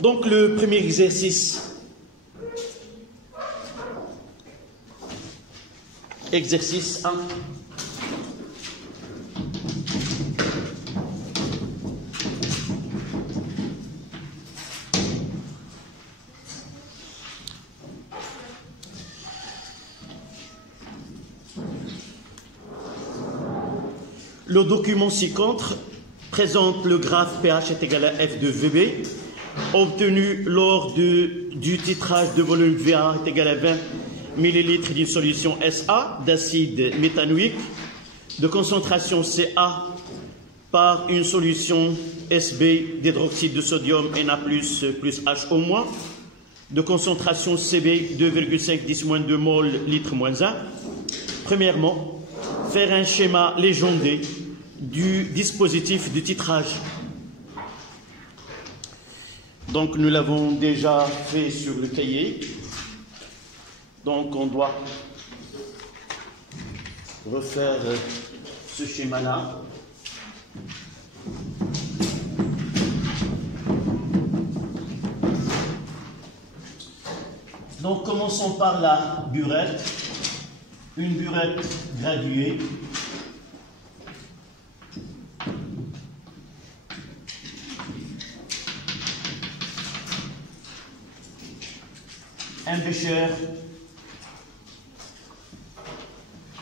Donc le premier exercice. Exercice 1. Le document ci-contre présente le graphe pH est égal à F de VB, obtenu lors du titrage de volume VA est égal à 20 ml d'une solution SA d'acide méthanoïque de concentration CA par une solution SB d'hydroxyde de sodium Na plus HO- de concentration CB 2,5 10-2 mol litre moins 1. Premièrement, faire un schéma légendé du dispositif de titrage. Donc nous l'avons déjà fait sur le cahier. Donc on doit refaire ce schéma-là. Donc commençons par la burette. Une burette graduée. Un bécher,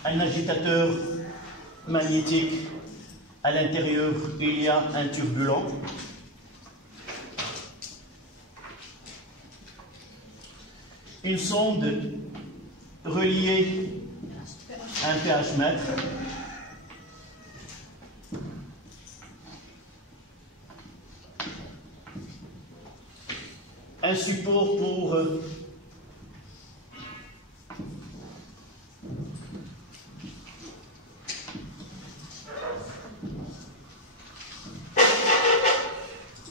un agitateur magnétique, à l'intérieur il y a un turbulent, une sonde reliée à un pH mètre, un support pour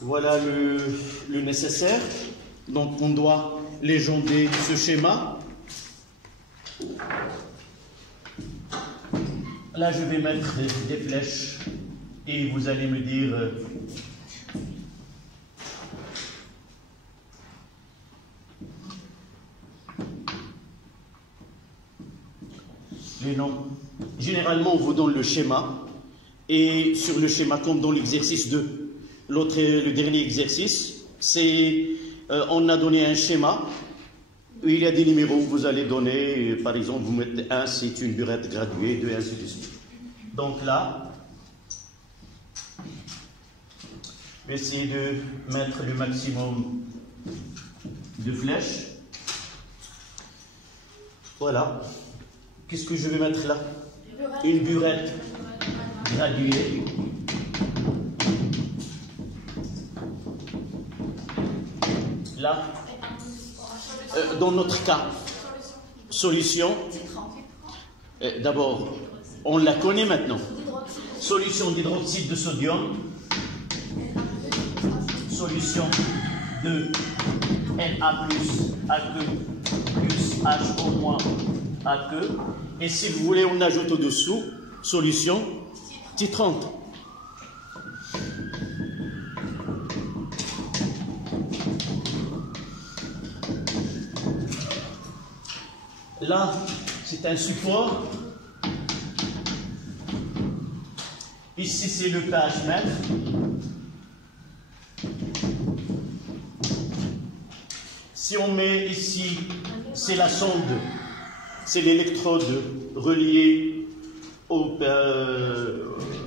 voilà le nécessaire. Donc on doit légender ce schéma. Là je vais mettre des flèches et vous allez me dire les noms. Généralement on vous donne le schéma et sur le schéma comme dans l'exercice 2. Le dernier exercice, c'est on a donné un schéma où il y a des numéros que vous allez donner. Par exemple, vous mettez 1, c'est une burette graduée, 2, ainsi de suite. Donc là, essayez de mettre le maximum de flèches. Voilà. Qu'est-ce que je vais mettre là? Une burette graduée. Là, dans notre cas, solution, d'abord, on la connaît maintenant. Solution d'hydroxyde de sodium, solution de Na plus Aq plus HO- Aq. Et si vous voulez, on ajoute au-dessous, solution titrante. Là, c'est un support. Ici, c'est le pH mètre. Si on met ici, c'est la sonde, c'est l'électrode reliée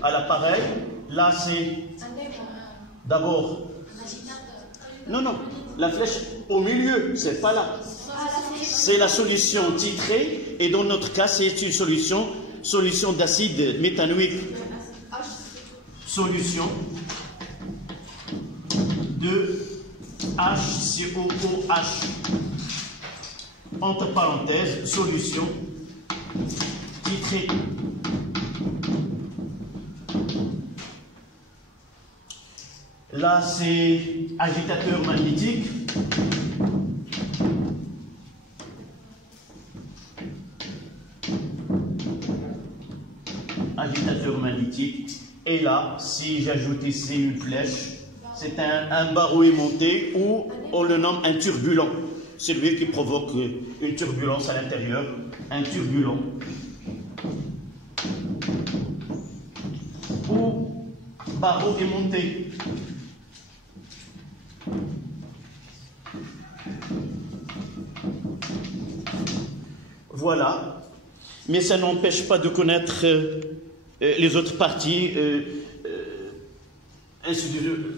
à l'appareil. Là, c'est d'abord... Non, la flèche au milieu, c'est pas là. C'est la solution titrée et dans notre cas, c'est une solution d'acide méthanoïque. Solution de HCOOH. Entre parenthèses, solution titrée. Là, c'est agitateur magnétique. Agitateur magnétique. Et là, si j'ajoute ici une flèche, c'est un barreau aimanté ou on le nomme un turbulent. Celui qui provoque une turbulence à l'intérieur, un turbulent. Ou barreau aimanté. Voilà. Mais ça n'empêche pas de connaître les autres parties.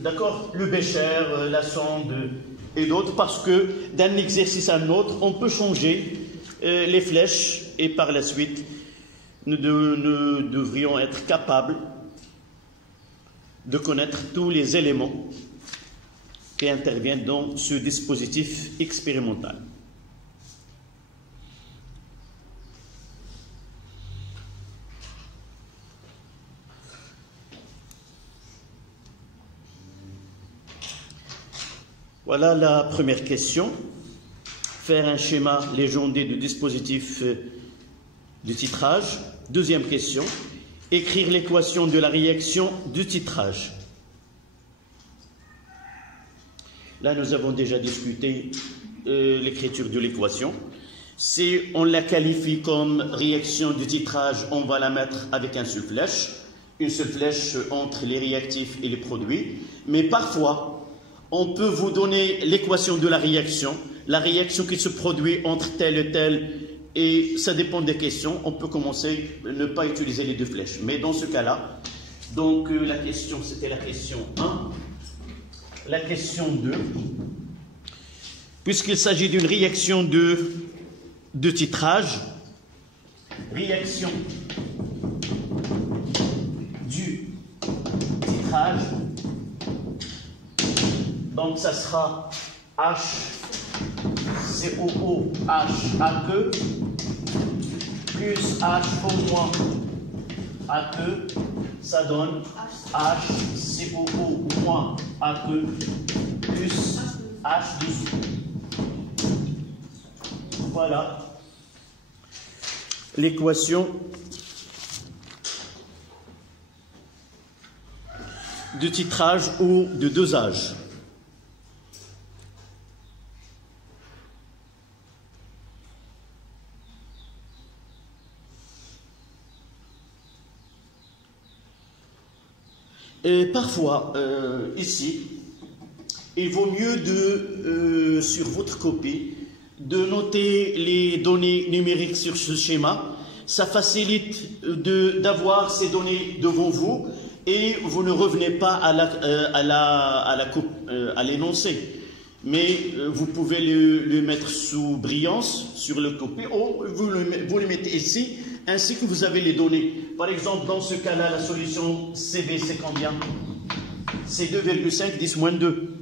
D'accord, le bécher, la sonde et d'autres, parce que d'un exercice à un autre, on peut changer les flèches et par la suite, nous devrions être capables de connaître tous les éléments qui interviennent dans ce dispositif expérimental. Voilà la première question. Faire un schéma légendé du dispositif de titrage. Deuxième question. Écrire l'équation de la réaction du titrage. Là, nous avons déjà discuté l'écriture de l'équation. Si on la qualifie comme réaction du titrage, on va la mettre avec une seule flèche entre les réactifs et les produits. Mais parfois, on peut vous donner l'équation de la réaction qui se produit entre tel et tel, et ça dépend des questions. On peut commencer à ne pas utiliser les deux flèches. Mais dans ce cas-là, donc la question, c'était la question 1. La question 2, puisqu'il s'agit d'une réaction de titrage, réaction du titrage, donc ça sera HCOOH plus H au moins AE, ça donne HCOO moins AE plus H dessous. Voilà l'équation de titrage ou de dosage. Et parfois, ici, il vaut mieux sur votre copie, de noter les données numériques sur ce schéma. Ça facilite d'avoir ces données devant vous et vous ne revenez pas à l'énoncé. Mais vous pouvez le mettre sous brillance sur le copie ou vous le mettez ici, ainsi que vous avez les données. Par exemple, dans ce cas-là, la solution CB, c'est combien? C'est 2,5, 10 moins 2.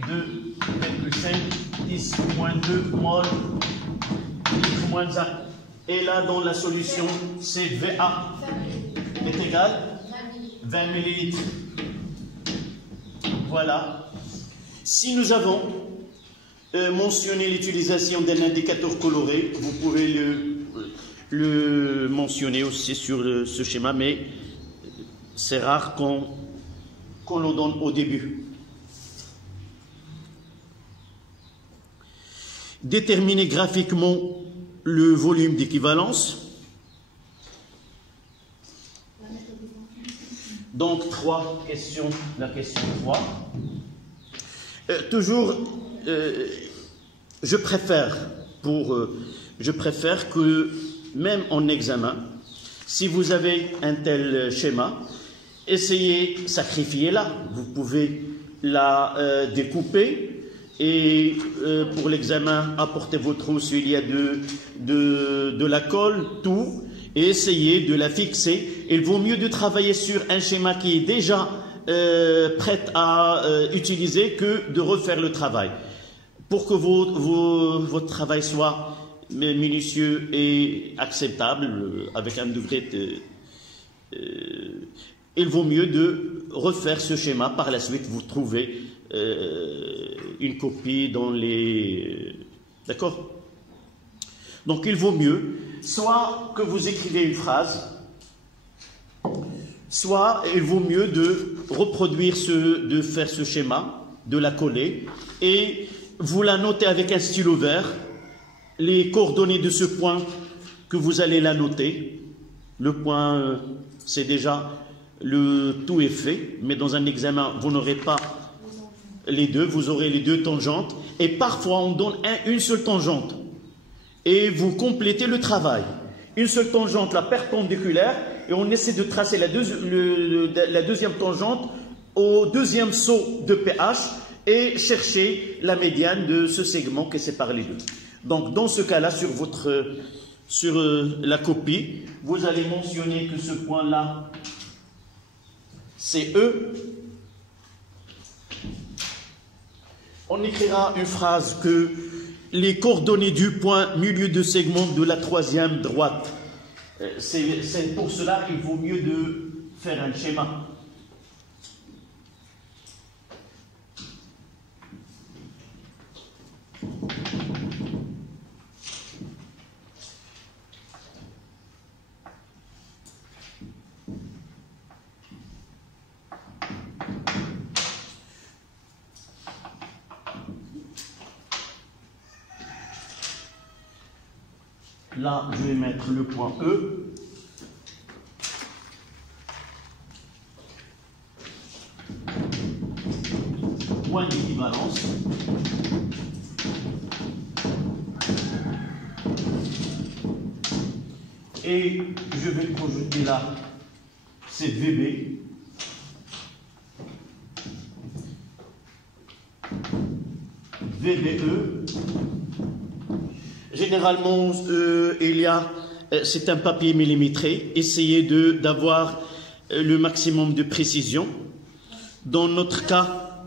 2,5, 10 moins 2 mol, litre moins 1. Et là, dans la solution, c'est VA est égal 20 millilitres. Voilà. Si nous avons mentionné l'utilisation d'un indicateur coloré, vous pouvez le mentionner aussi sur ce schéma, mais c'est rare qu'on le donne au début. Déterminer graphiquement le volume d'équivalence. Donc, 3 questions, la question 3. Toujours, je préfère que, même en examen, si vous avez un tel schéma, essayez, sacrifiez-la. Vous pouvez la découper et pour l'examen, apportez vos trousses, il y a de la colle, tout, et essayez de la fixer. Il vaut mieux de travailler sur un schéma qui est déjà prête à utiliser que de refaire le travail. Pour que votre travail soit minutieux et acceptable, avec un degré, il vaut mieux de refaire ce schéma. Par la suite, vous trouvez une copie dans les... D'accord? Donc, il vaut mieux soit que vous écrivez une phrase soit il vaut mieux de reproduire de faire ce schéma, de la coller, et vous la notez avec un stylo vert, les coordonnées de ce point que vous allez la noter. Le point, c'est déjà, le tout est fait, mais dans un examen, vous n'aurez pas les deux, vous aurez les deux tangentes, et parfois on donne une seule tangente, et vous complétez le travail. Une seule tangente, la perpendiculaire, et on essaie de tracer la deuxième tangente au deuxième saut de pH et chercher la médiane de ce segment qui sépare les deux. Donc dans ce cas-là, sur la copie, vous allez mentionner que ce point-là, c'est E. On écrira une phrase que les coordonnées du point milieu de segment de la troisième droite. C'est pour cela qu'il vaut mieux de faire un schéma. Là, je vais mettre le point E. Point d'équivalence. Et je vais projeter là cette VB. VBE. Généralement, c'est un papier millimétré. Essayez d'avoir le maximum de précision. Dans notre cas,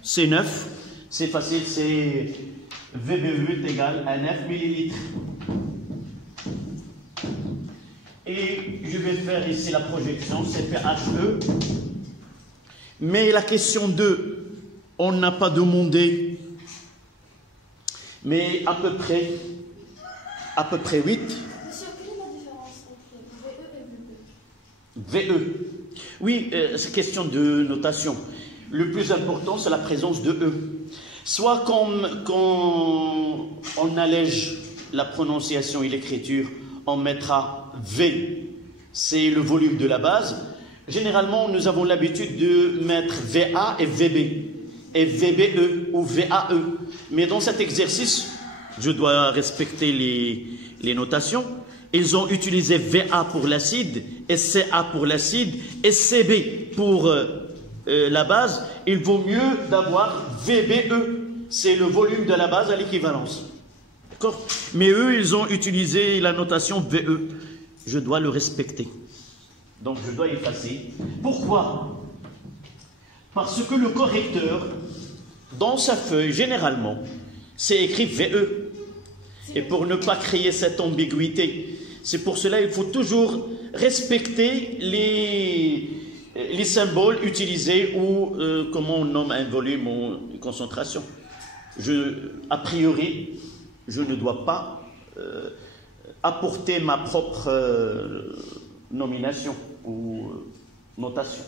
c'est 9. C'est facile, c'est VBE est égal à 9 millilitres. Et je vais faire ici la projection, c'est PHE. Mais la question 2, on n'a pas demandé, mais à peu près 8. Monsieur, quelle est la différence entre VE et VE? VE. Oui, c'est question de notation. Le plus important, c'est la présence de E. Soit quand on allège la prononciation et l'écriture, on mettra V, c'est le volume de la base. Généralement, nous avons l'habitude de mettre VA et VB, et VBE ou VAE. Mais dans cet exercice, je dois respecter les notations. Ils ont utilisé VA pour l'acide, SCA pour l'acide, SCB pour la base. Il vaut mieux d'avoir VBE, c'est le volume de la base à l'équivalence. D'accord? Mais eux, ils ont utilisé la notation VE. Je dois le respecter. Donc je dois effacer. Pourquoi? Parce que le correcteur, dans sa feuille, généralement, c'est écrit VE. Et pour ne pas créer cette ambiguïté, c'est pour cela qu'il faut toujours respecter les symboles utilisés ou comment on nomme un volume ou une concentration. A priori, je ne dois pas apporter ma propre nomination ou notation.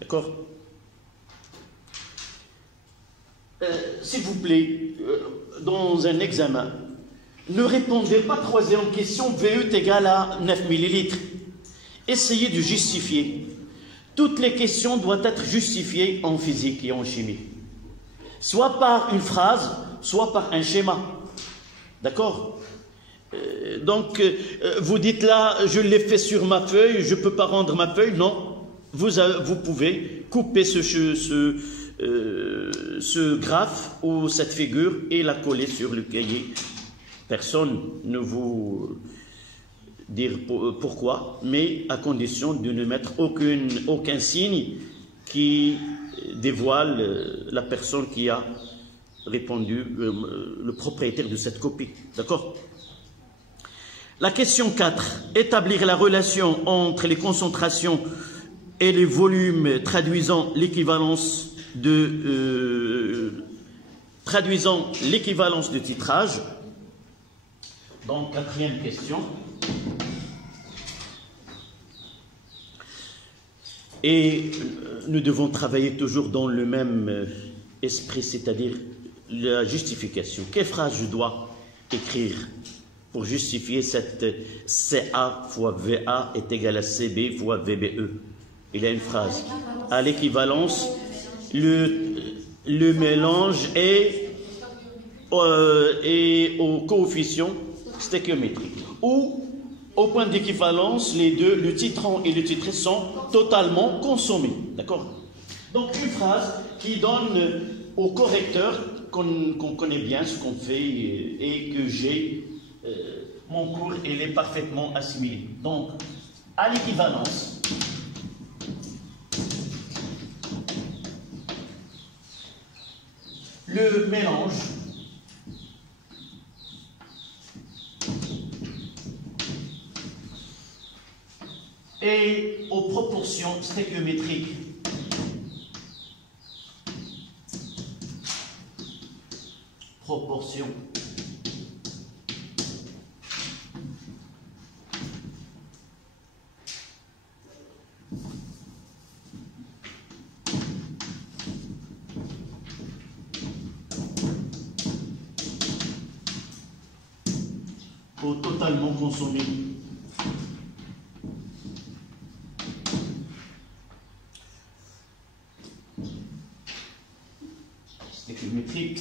D'accord? S'il vous plaît, dans un examen, ne répondez pas troisième question, VE est égal à 9 millilitres. Essayez de justifier. Toutes les questions doivent être justifiées en physique et en chimie. Soit par une phrase, soit par un schéma. D'accord? Donc, vous dites là, je l'ai fait sur ma feuille, je ne peux pas rendre ma feuille. Non, vous pouvez couper ce graphe ou cette figure et la coller sur le cahier. Personne ne vous dire pourquoi, mais à condition de ne mettre aucun signe qui dévoile la personne qui a répondu, le propriétaire de cette copie. D'accord? La question 4. Établir la relation entre les concentrations et les volumes traduisant l'équivalence de titrage. Donc, quatrième question. Et nous devons travailler toujours dans le même esprit, c'est-à-dire la justification. Quelle phrase je dois écrire pour justifier cette CA fois VA est égal à CB fois VBE? Il y a une phrase. À l'équivalence, le mélange est au coefficient stéchiométrique. Ou, au point d'équivalence, les deux, le titrant et le titré, sont totalement consommés. D'accord? Donc, une phrase qui donne au correcteur qu'on connaît bien ce qu'on fait et que j'ai, mon cours, il est parfaitement assimilé. Donc, à l'équivalence, le mélange est aux proportions stéchiométriques proportion au totalement consommé. Stéchiométrique,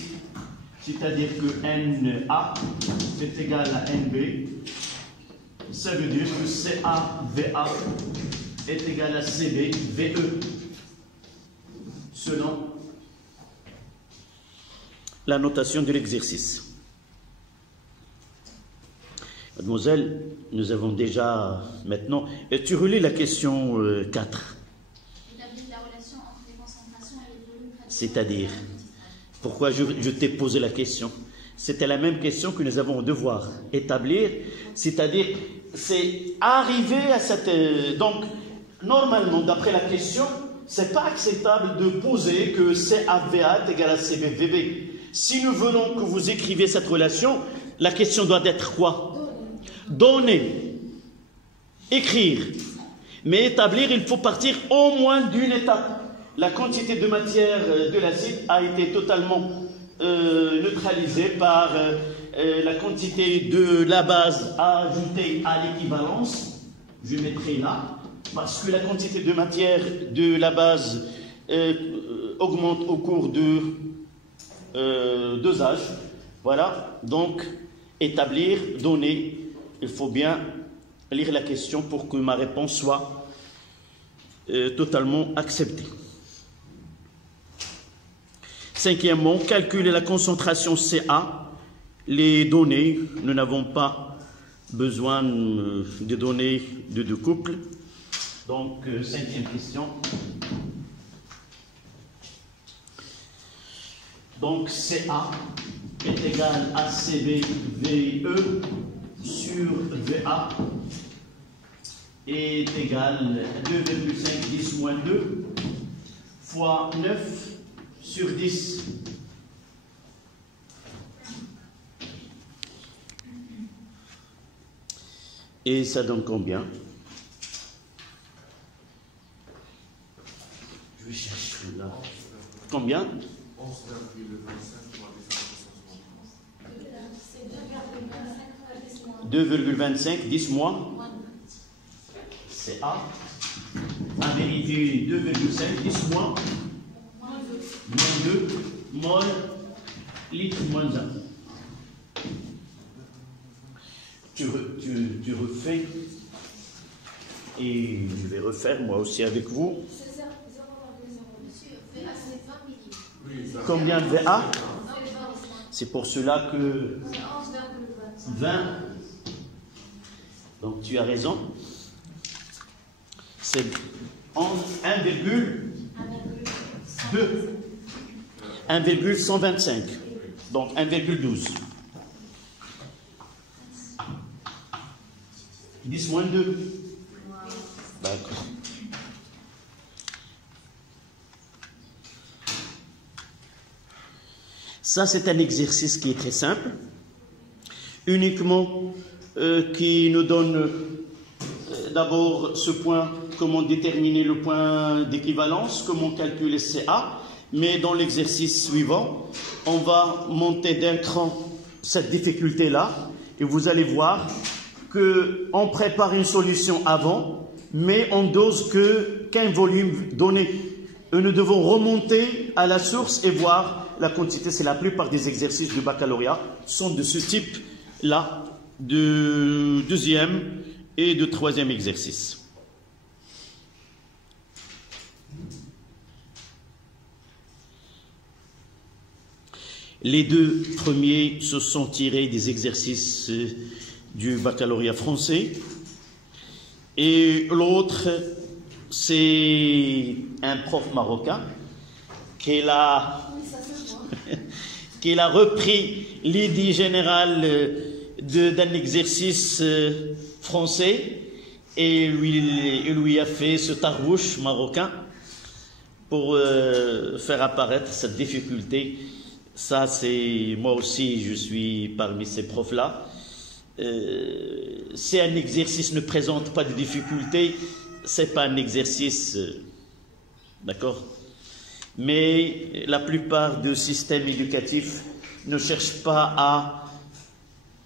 c'est-à-dire que NA est égal à NB, ça veut dire que CAVA est égal à CBVE, selon la notation de l'exercice. Mademoiselle, nous avons déjà maintenant... Tu relis la question 4. Établir la relation entre les concentrations et les volumes. C'est-à-dire, pourquoi je t'ai posé la question? C'était la même question que nous avons au devoir. Établir, c'est-à-dire, c'est arriver à cette... donc, normalement, d'après la question, c'est pas acceptable de poser que CAVA est égal à CBVB. Si nous voulons que vous écriviez cette relation, la question doit être quoi? Donner, écrire, mais établir, il faut partir au moins d'une étape. La quantité de matière de l'acide a été totalement neutralisée par la quantité de la base ajoutée à l'équivalence. Je mettrai là, parce que la quantité de matière de la base augmente au cours de dosage. Voilà, donc établir, donner. Il faut bien lire la question pour que ma réponse soit totalement acceptée. Cinquièmement, calculer la concentration CA. Les données, nous n'avons pas besoin de données de deux couples. Donc, cinquième question. Donc, CA est égal à CBVE sur VA est égal à 2,5 10 moins 2 fois 9 sur 10. Et ça donne combien? Je vais chercher là. Combien? 2,25, 10 moins. C'est A. À vérifier 2,5, 10 moins. Moins 2. Mol, litre, moins 1. Tu refais. Et je vais refaire moi aussi avec vous. Combien de VA? C'est pour cela que 20. Donc tu as raison. C'est 1,2. 1,125. Donc 1,12. 10 moins 2. D'accord. Ça, c'est un exercice qui est très simple, uniquement qui nous donne d'abord ce point comment déterminer le point d'équivalence, comment calculer CA, mais dans l'exercice suivant, on va monter d'un cran cette difficulté-là, et vous allez voir qu'on prépare une solution avant, mais on dose qu'un volume donné. Et nous devons remonter à la source et voir la quantité. C'est la plupart des exercices du baccalauréat sont de ce type-là, de deuxième et de troisième exercice. Les deux premiers se sont tirés des exercices du baccalauréat français et l'autre, c'est un prof marocain qui a repris l'idée générale d'un exercice français et lui a fait ce tarouche marocain pour faire apparaître cette difficulté. Ça, c'est moi aussi, je suis parmi ces profs-là. Si un exercice ne présente pas de difficulté, c'est pas un exercice, d'accord? Mais la plupart des systèmes éducatifs ne cherchent pas à,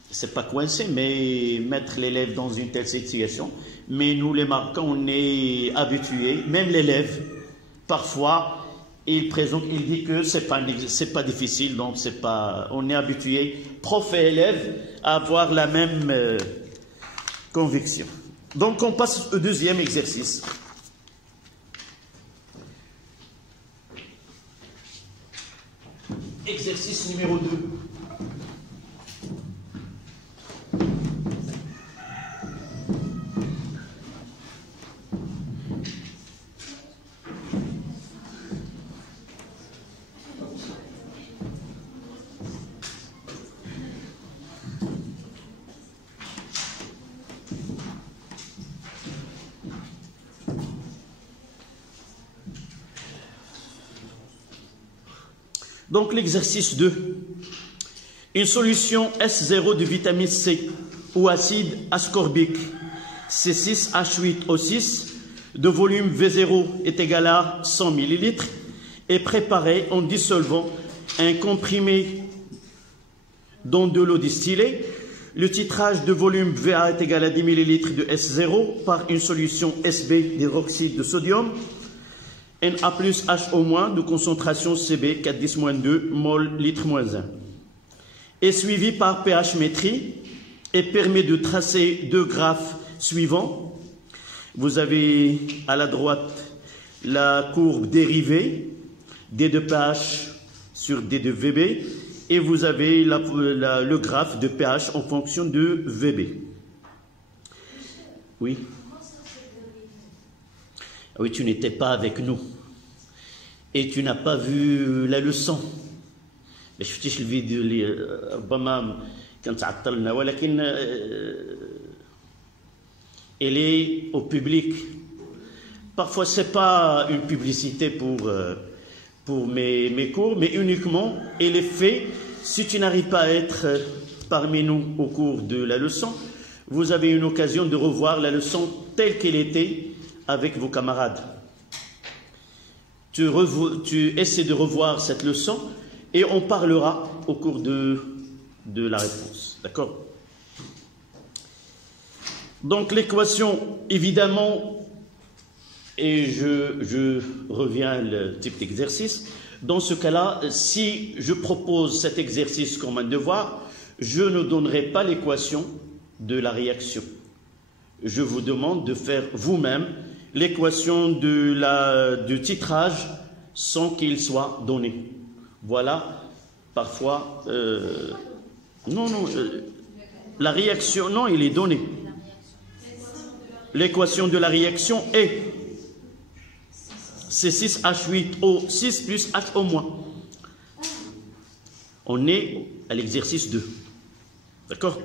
c'est pas coincer, mais mettre l'élève dans une telle situation. Mais nous, les Marocains, on est habitués, même l'élève, parfois, il dit que c'est pas difficile, donc c'est pas, on est habitué, prof et élève, à avoir la même conviction. Donc on passe au deuxième exercice. Exercice numéro 2. Donc l'exercice 2, une solution S0 de vitamine C ou acide ascorbique C6H8O6 de volume V0 est égal à 100 ml est préparée en dissolvant un comprimé dans de l'eau distillée. Le titrage de volume VA est égal à 10 ml de S0 par une solution SB d'hydroxyde de sodium Na plus HO- de concentration Cb 410-2 mol litre-1 est suivi par pH-métrie et permet de tracer deux graphes suivants. Vous avez à la droite la courbe dérivée D de pH sur D de VB et vous avez le graphe de pH en fonction de VB. Oui. Oui, tu n'étais pas avec nous. Et tu n'as pas vu la leçon. ما شفتيش الفيديو اللي ربما كان تعطلنا ولكن elle est au public. Parfois c'est pas une publicité pour mes cours, mais uniquement elle est faite si tu n'arrives pas à être parmi nous au cours de la leçon. Vous avez une occasion de revoir la leçon telle qu'elle était avec vos camarades. Tu essaies de revoir cette leçon et on parlera au cours de la réponse. D'accord? Donc l'équation, évidemment, et je reviens au type d'exercice, dans ce cas-là, si je propose cet exercice comme un devoir, je ne donnerai pas l'équation de la réaction. Je vous demande de faire vous-même l'équation du titrage sans qu'il soit donné. Voilà, parfois... la réaction, non, il est donné. L'équation de la réaction est C6H8O6 plus HO-. On est à l'exercice 2. D'accord?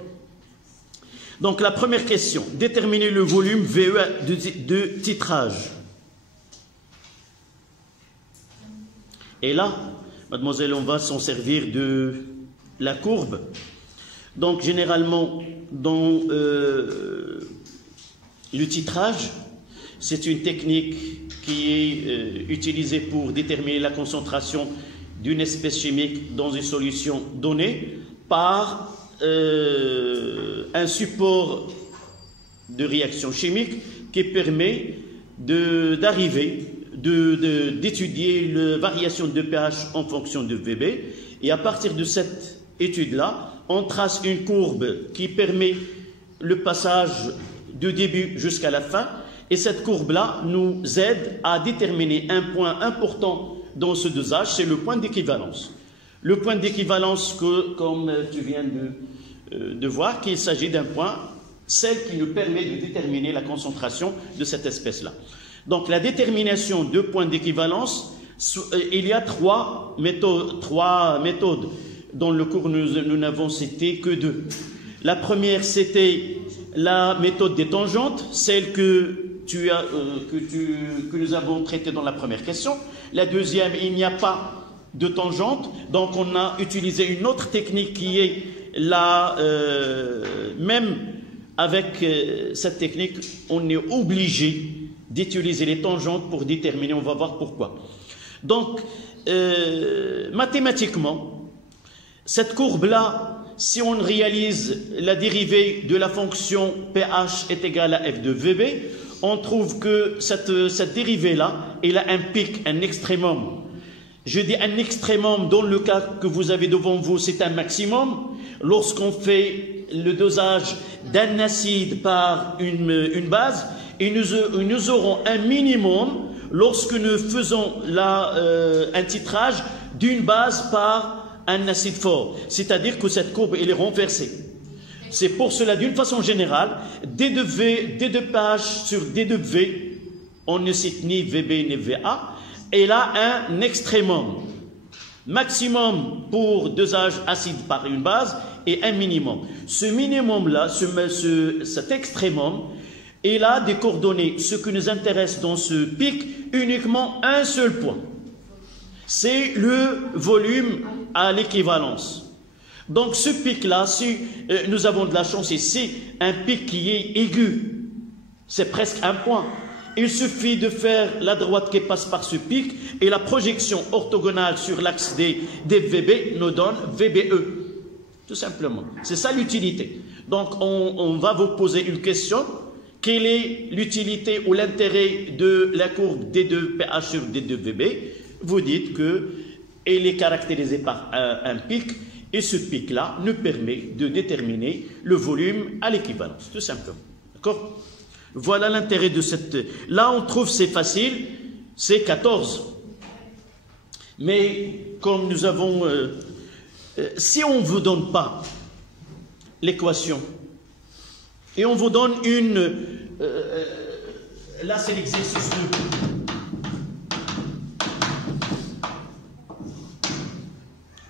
Donc la première question, déterminer le volume VE de titrage. Et là, mademoiselle, on va s'en servir de la courbe. Donc généralement, dans le titrage, C'est une technique qui est utilisée pour déterminer la concentration d'une espèce chimique dans une solution donnée par un support de réaction chimique qui permet d'étudier la variation de pH en fonction de VB. Et à partir de cette étude-là, on trace une courbe qui permet le passage du début jusqu'à la fin. Et cette courbe-là nous aide à déterminer un point important dans ce dosage, c'est le point d'équivalence. Le point d'équivalence que, comme tu viens de voir, qu'il s'agit d'un point, celle qui nous permet de déterminer la concentration de cette espèce-là. Donc la détermination de points d'équivalence, il y a trois méthodes. Dans le cours, nous n'avons cité que deux. La première, c'était la méthode des tangentes, celle que nous avons traitée dans la première question. La deuxième, il n'y a pas de tangente, donc on a utilisé une autre technique qui est même avec cette technique, on est obligé d'utiliser les tangentes pour déterminer, on va voir pourquoi. Donc, mathématiquement, cette courbe-là, si on réalise la dérivée de la fonction pH est égale à f de VB, on trouve que cette dérivée-là, elle a un pic, un extrémum. Je dis un extrémum, dans le cas que vous avez devant vous, c'est un maximum. Lorsqu'on fait le dosage d'un acide par une base, et nous aurons un minimum lorsque nous faisons un titrage d'une base par un acide fort. C'est-à-dire que cette courbe, elle est renversée. C'est pour cela, d'une façon générale, D de pH sur D de V, on ne cite ni VB ni VA, elle a un extrémum. Maximum pour dosage acide par une base et un minimum. Ce minimum-là, cet extrémum, il a des coordonnées. Ce qui nous intéresse dans ce pic, uniquement un seul point. C'est le volume à l'équivalence. Donc ce pic-là, si nous avons de la chance, et c'est un pic qui est aigu, c'est presque un point. Il suffit de faire la droite qui passe par ce pic et la projection orthogonale sur l'axe des VB nous donne VBE. Tout simplement. C'est ça l'utilité. Donc on va vous poser une question. Quelle est l'utilité ou l'intérêt de la courbe D2PH sur D2VB? Vous dites qu'elle est caractérisée par un pic et ce pic-là nous permet de déterminer le volume à l'équivalence. Tout simplement. D'accord? Voilà l'intérêt de cette... Là, on trouve, c'est facile, c'est 14. Mais comme nous avons... si on ne vous donne pas l'équation, et on vous donne une... là, c'est l'exercice 2.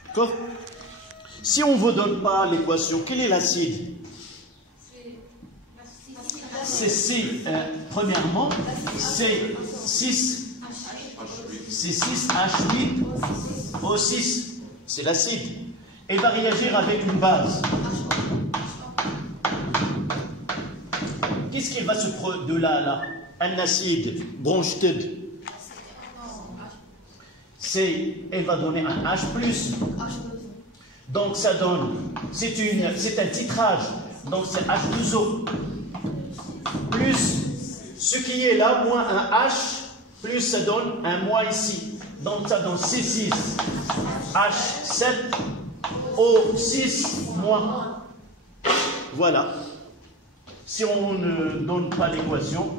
D'accord? Si on ne vous donne pas l'équation, quel est l'acide? C'est C, premièrement, c'est 6H8O6, c'est l'acide. Elle va réagir avec une base. Qu'est-ce qu'il va se produire de là à là? Un acide, Bronsted. Elle va donner un H+. Donc ça donne, c'est un titrage, donc c'est H2O. Plus ce qui est là, moins un H, plus ça donne un moins ici. Donc ça donne C6, H7, O6, moins. Voilà. Si on ne donne pas l'équation,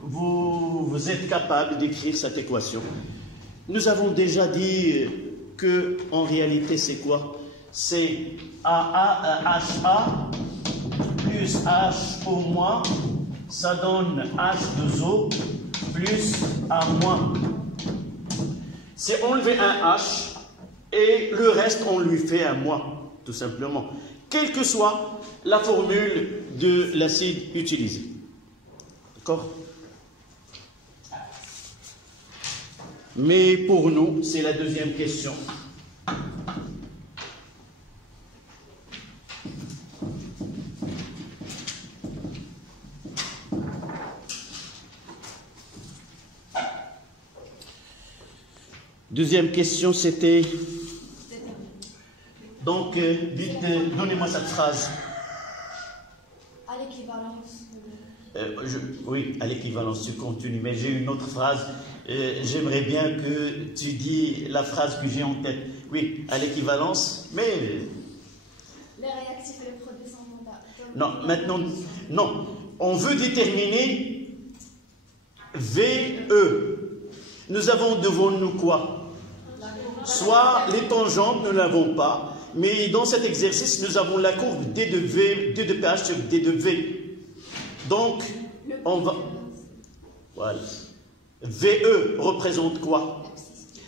vous êtes capable d'écrire cette équation. Nous avons déjà dit que en réalité c'est quoi? C'est HA plus HO moins, ça donne H2O plus A moins. C'est enlever un H et le reste on lui fait un moins, tout simplement. Quelle que soit la formule de l'acide utilisé. D'accord? Mais pour nous, c'est la deuxième question. Deuxième question, c'était... Donc, dites, donnez-moi cette phrase. À l'équivalence. Oui, à l'équivalence du contenu, mais j'ai une autre phrase. J'aimerais bien que tu dis la phrase que j'ai en tête. Oui, à l'équivalence, mais... Les réactifs et les produits sont montables. Non, maintenant, non. On veut déterminer VE. Nous avons devant nous quoi? Soit les tangentes, nous ne l'avons pas, mais dans cet exercice, nous avons la courbe D de V, D de PH sur D de V. Donc, on va... Voilà. VE représente quoi?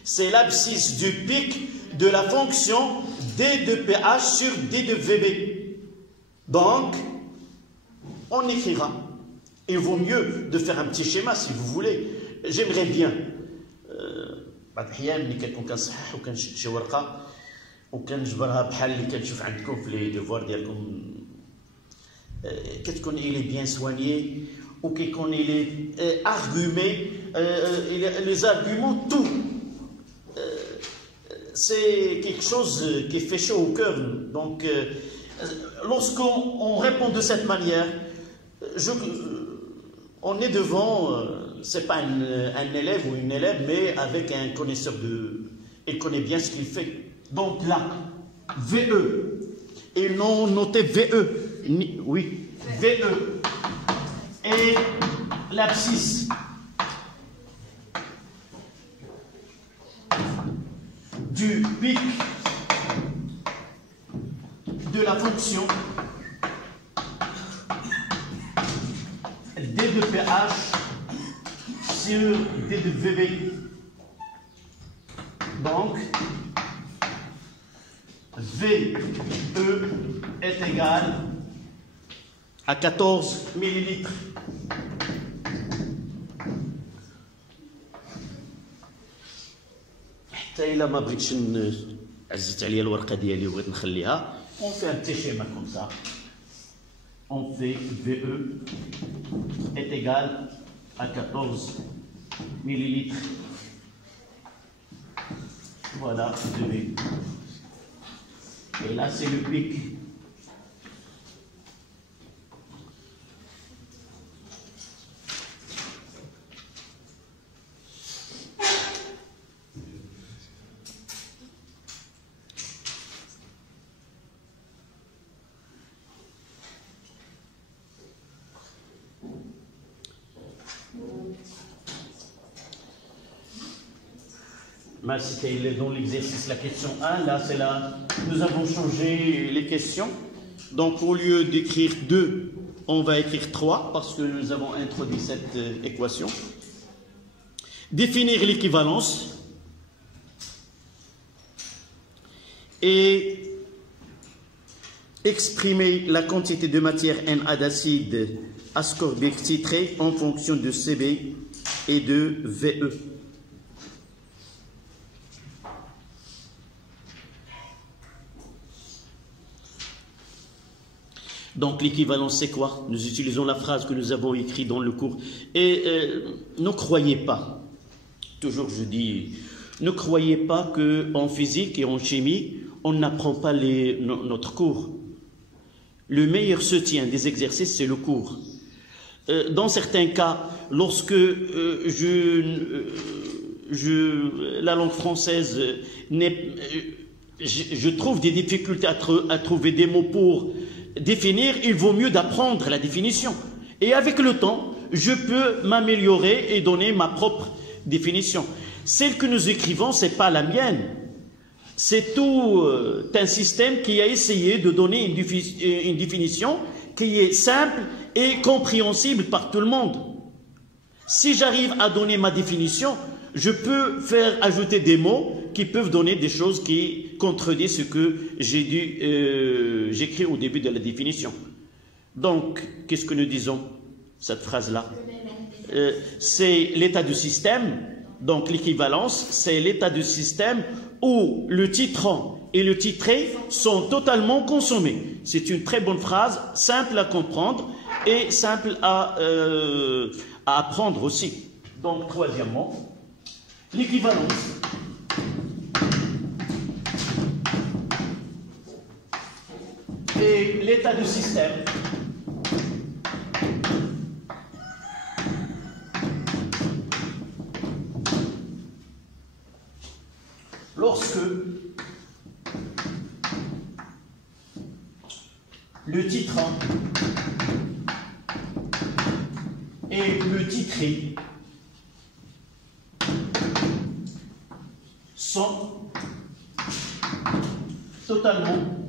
C'est l'abscisse du pic de la fonction D de PH sur D de VB. Donc, on écrira. Il vaut mieux de faire un petit schéma si vous voulez. J'aimerais bien. بعض الأحيان ملي كنكون كنصحح وكنشد شي ورقة وكنجبرها بحال اللي كنشوف عندكم في لي ديفوار ديالكم كتكون إلي بيان سوانيي وكيكون إلي أرغومي les arguments tout c'est quelque chose qui fait chaud au cœur. Donc lorsqu'on répond de cette manière, on est devant, c'est pas un élève ou une élève, mais avec un connaisseur il connaît bien ce qu'il fait. Donc là, VE, et non noté VE, oui, VE, et l'abscisse du pic de la fonction D de PH sur D de VB. Donc, VE est égal à 14 millilitres. حتى إلا ما بغيتش عزت عليا الورقة ديالي وبغيت نخليها. On fait un petit schéma comme ça. On fait VE est égal à 14 millilitres. Voilà, VE. Et là, c'est le pic. C'était dans l'exercice la question 1, là c'est là, nous avons changé les questions. Donc au lieu d'écrire 2, on va écrire 3 parce que nous avons introduit cette équation. Définir l'équivalence et exprimer la quantité de matière Na d'acide ascorbique titré en fonction de Cb et de VE. Donc l'équivalence c'est quoi? Nous utilisons la phrase que nous avons écrite dans le cours. Et ne croyez pas, toujours je dis, ne croyez pas qu'en physique et en chimie, on n'apprend pas notre cours. Le meilleur soutien des exercices, c'est le cours. Dans certains cas, lorsque la langue française, je trouve des difficultés à trouver des mots pour définir, il vaut mieux d'apprendre la définition. Et avec le temps, je peux m'améliorer et donner ma propre définition. Celle que nous écrivons, ce n'est pas la mienne. C'est tout un système qui a essayé de donner une définition qui est simple et compréhensible par tout le monde. Si j'arrive à donner ma définition, je peux faire ajouter des mots qui peuvent donner des choses qui contredisent ce que j'écris au début de la définition. Donc, qu'est-ce que nous disons, cette phrase-là? C'est l'état du système. Donc, l'équivalence, c'est l'état du système où le titrant et le titré sont totalement consommés. C'est une très bonne phrase, simple à comprendre et simple à apprendre aussi. Donc, troisièmement, l'équivalence Et l'état du système. Lorsque le titrant et le titré sont totalement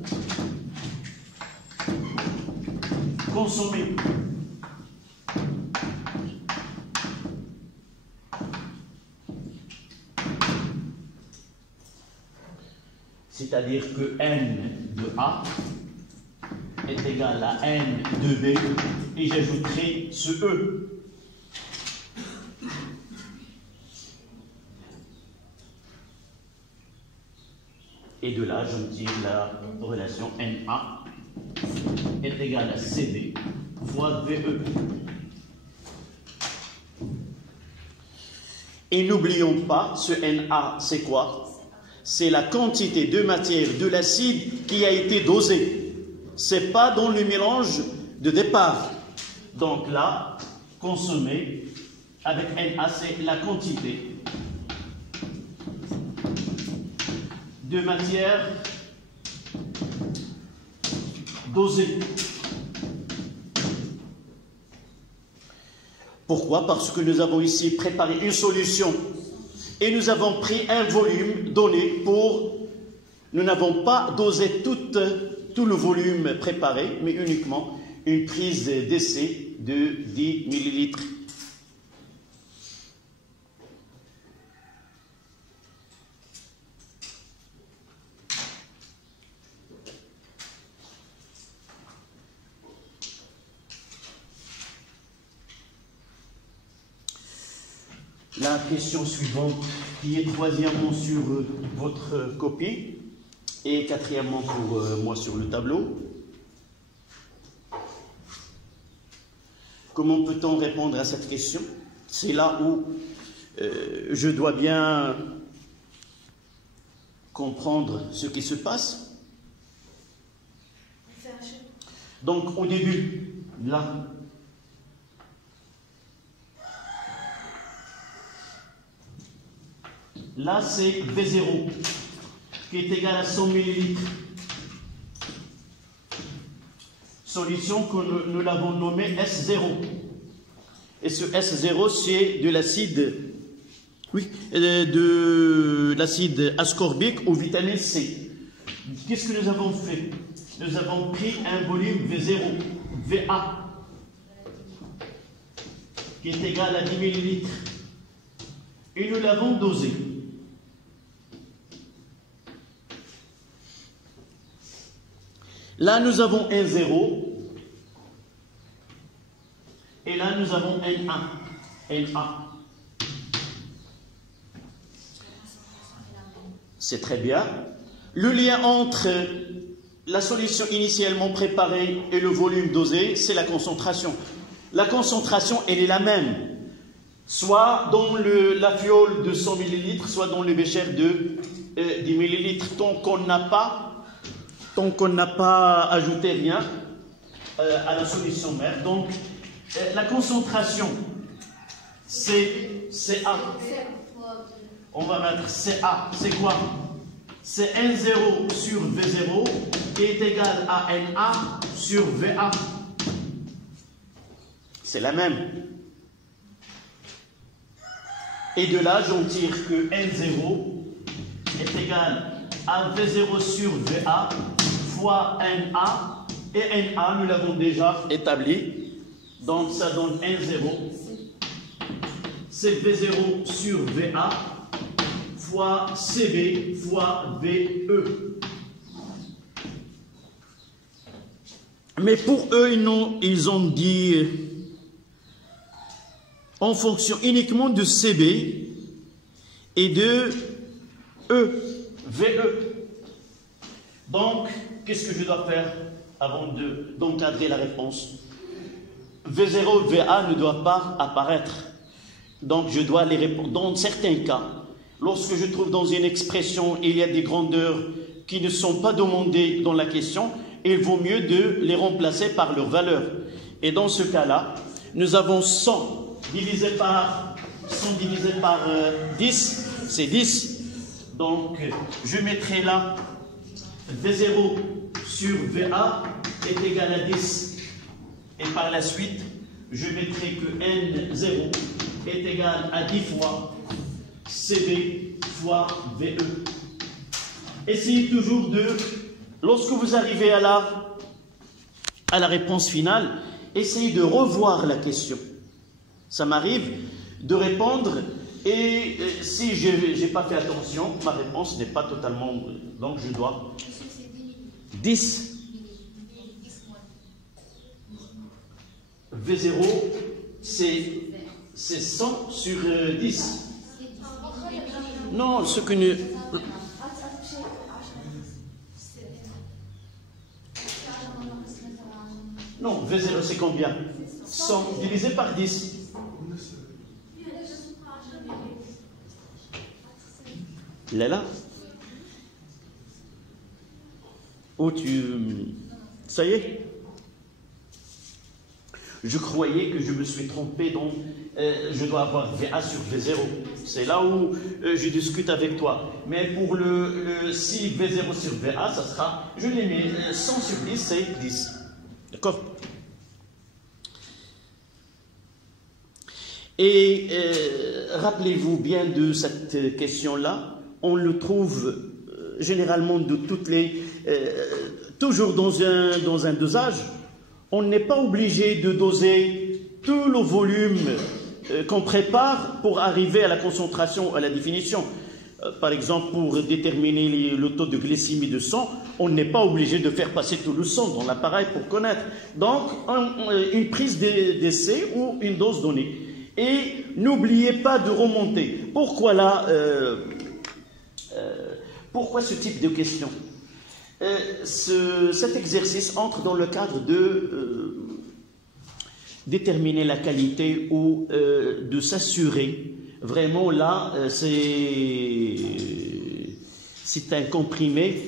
consommés. C'est-à-dire que n de A est égal à n de B, et j'ajouterai ce E. Et de là, je tire la relation NA est égale à CD fois VE. Et n'oublions pas, ce Na, c'est quoi? C'est la quantité de matière de l'acide qui a été dosée. Ce n'est pas dans le mélange de départ. Donc là, consommer avec Na, c'est la quantité de matière dosée. Pourquoi? Parce que nous avons ici préparé une solution et nous avons pris un volume donné pour... Nous n'avons pas dosé tout le volume préparé, mais uniquement une prise d'essai de 10 millilitres. La question suivante, qui est troisièmement sur votre copie et quatrièmement pour moi sur le tableau. Comment peut-on répondre à cette question? C'est là où je dois bien comprendre ce qui se passe. Donc au début, là, là, c'est V0 qui est égal à 100 millilitres. Solution que nous l'avons nommée S0. Et ce S0, c'est de l'acide, oui, de l'acide ascorbique ou vitamine C. Qu'est-ce que nous avons fait? Nous avons pris un volume V0, VA, qui est égal à 10 millilitres. Et nous l'avons dosé. Là, nous avons un 0. Et là, nous avons un 1. NA. C'est très bien. Le lien entre la solution initialement préparée et le volume dosé, c'est la concentration. La concentration, elle est la même. Soit dans la fiole de 100 millilitres, soit dans le bécher de 10 millilitres, tant qu'on n'a pas ajouté rien à la solution mère. Donc, la concentration, c'est CA. On va mettre CA. C'est quoi? C'est N0 sur V0 qui est égal à NA sur VA. C'est la même. Et de là, j'en tire que N0 est égal à V0 sur VA fois NA. Et NA, nous l'avons déjà établi. Donc, ça donne N0. C'est V0 sur VA fois CB fois VE. Mais pour eux, ils ont dit en fonction uniquement de CB et de E, VE. Donc, qu'est-ce que je dois faire avant d'encadrer la réponse? V0, VA ne doivent pas apparaître. Donc, je dois les répondre. Dans certains cas, lorsque je trouve dans une expression, il y a des grandeurs qui ne sont pas demandées dans la question, il vaut mieux de les remplacer par leur valeur. Et dans ce cas-là, nous avons 100 divisé par 10, c'est 10. Donc, je mettrai là V0 sur VA est égal à 10. Et par la suite, je mettrai que N0 est égal à 10 fois CB fois VE. Essayez toujours de, lorsque vous arrivez à la réponse finale, essayez de revoir la question. Ça m'arrive de répondre et si je n'ai pas fait attention, ma réponse n'est pas totalement... Donc je dois... 10. V0, c'est 100 sur 10. Non, ce que nous... Non, V0 c'est combien? 100 divisé par 10. Il est là? Oh, ça y est? Je croyais que je me suis trompé, donc je dois avoir VA sur V0. C'est là où je discute avec toi. Mais pour si V0 sur VA, ça sera, je l'ai mis 100 sur 10, c'est 10. D'accord? Et rappelez-vous bien de cette question-là, on le trouve généralement de toutes les... toujours dans un dosage, on n'est pas obligé de doser tout le volume qu'on prépare pour arriver à la concentration, à la définition. Par exemple, pour déterminer le taux de glycémie de sang, on n'est pas obligé de faire passer tout le sang dans l'appareil pour connaître. Donc, une prise d'essai ou une dose donnée. Et n'oubliez pas de remonter. Pourquoi là pourquoi ce type de question? Cet exercice entre dans le cadre de déterminer la qualité ou de s'assurer. Vraiment là, c'est un comprimé.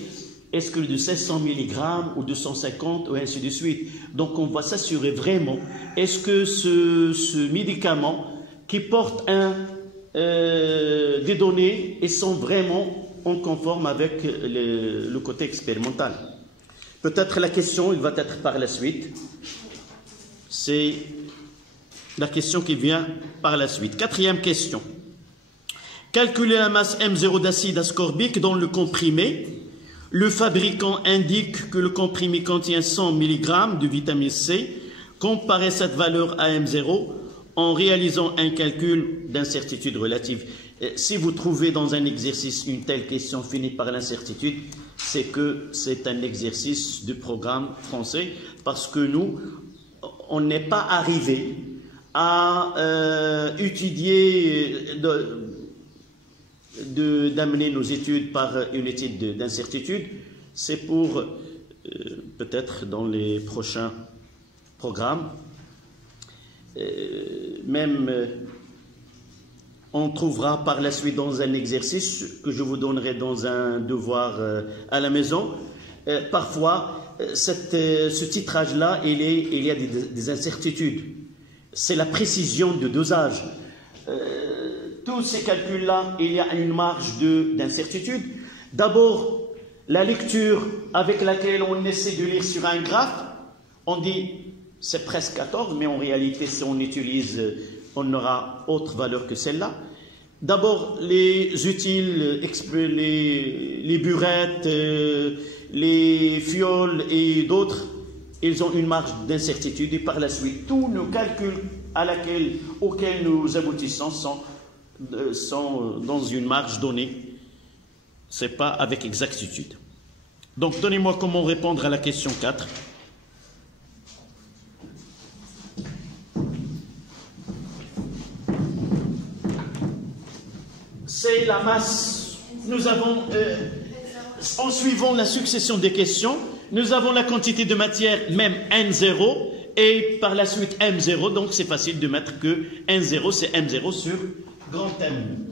Est-ce que de 1600 mg ou 250 ou ainsi de suite. Donc on va s'assurer vraiment. Est-ce que ce médicament qui porte des données et sont vraiment en conforme avec le côté expérimental. Peut-être la question, il va être par la suite. C'est la question qui vient par la suite. Quatrième question. Calculer la masse M0 d'acide ascorbique dans le comprimé. Le fabricant indique que le comprimé contient 100 mg de vitamine C. Comparez cette valeur à M0 en réalisant un calcul d'incertitude relative. Si vous trouvez dans un exercice une telle question finie par l'incertitude, c'est que c'est un exercice du programme français parce que nous, on n'est pas arrivé à étudier, d'amener nos études par une étude d'incertitude. C'est pour peut-être dans les prochains programmes. Même on trouvera par la suite dans un exercice que je vous donnerai dans un devoir à la maison. Parfois, ce titrage-là, il y a des incertitudes. C'est la précision de dosage. Tous ces calculs-là, il y a une marge d'incertitude. D'abord, la lecture avec laquelle on essaie de lire sur un graphe, on dit c'est presque 14, mais en réalité, si on utilise, on aura autre valeur que celle-là. D'abord, les utiles, les burettes, les fioles et d'autres, ils ont une marge d'incertitude. Et par la suite, tous nos calculs auxquels nous aboutissons sont dans une marge donnée. Ce n'est pas avec exactitude. Donc, donnez-moi comment répondre à la question 4. C'est la masse. Nous avons, en suivant la succession des questions, nous avons la quantité de matière, même N0, et par la suite M0, donc c'est facile de mettre que N0, c'est M0 sur grand M.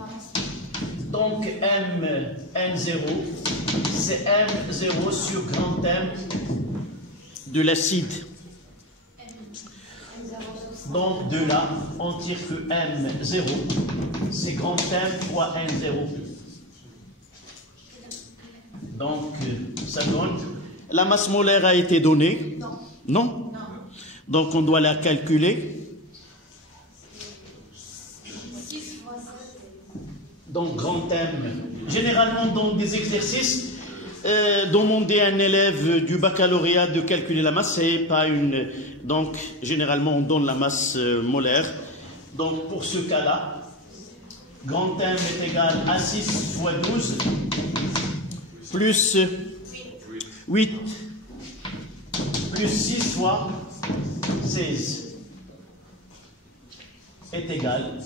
Donc N0, c'est M0 sur grand M de l'acide. Donc de là, on tire que M0, c'est grand M fois N0. Donc ça donne, la masse molaire a été donnée? Non. Donc on doit la calculer. Donc grand M, généralement dans des exercices, demander à un élève du baccalauréat de calculer la masse, c'est pas une... Donc généralement on donne la masse molaire. Donc pour ce cas-là, grand M est égal à 6 fois 12 plus 8 plus 6 fois 16 est égal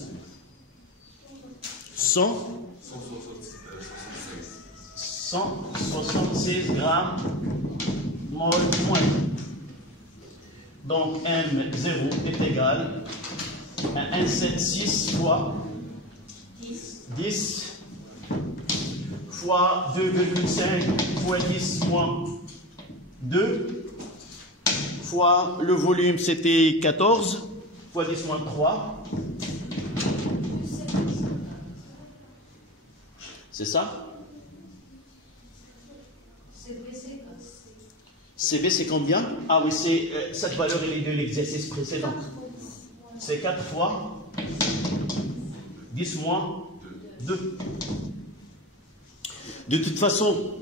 176 grammes mol moins. Donc M0 est égal à 176 fois 10 fois 2,5 fois 10 moins 2 fois le volume c'était 14 fois 10 moins 3. C'est ça? CV c'est combien? Ah oui, c'est cette valeur elle est de l'exercice précédent. C'est 4 fois 10 moins 2. De toute façon,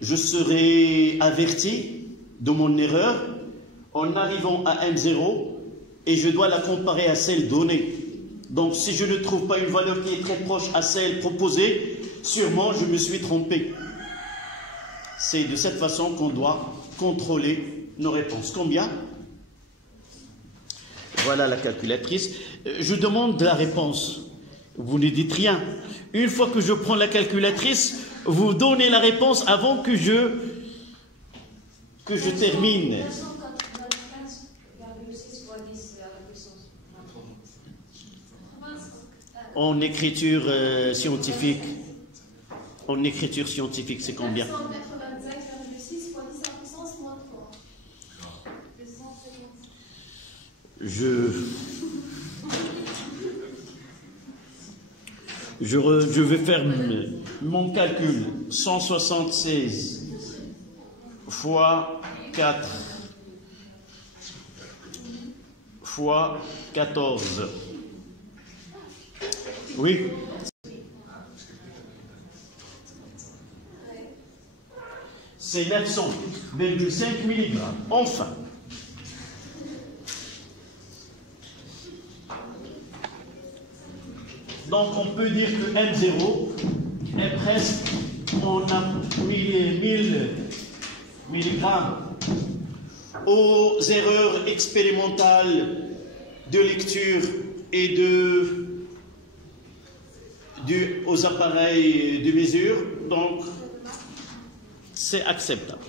je serai averti de mon erreur en arrivant à M0 et je dois la comparer à celle donnée. Donc si je ne trouve pas une valeur qui est très proche à celle proposée, sûrement je me suis trompé. C'est de cette façon qu'on doit contrôler nos réponses. Combien? Voilà la calculatrice. Je demande la réponse. Vous ne dites rien. Une fois que je prends la calculatrice, vous donnez la réponse avant que je termine. En écriture scientifique. En écriture scientifique, c'est combien? 485,6 fois 10 à puissance moins 3. Je vais faire mon calcul. 176 fois 4 fois 14. Oui. C'est 900,5 mg. Enfin. Donc on peut dire que M0 est presque en 1000 mg. Aux erreurs expérimentales de lecture et aux appareils de mesure, donc c'est acceptable.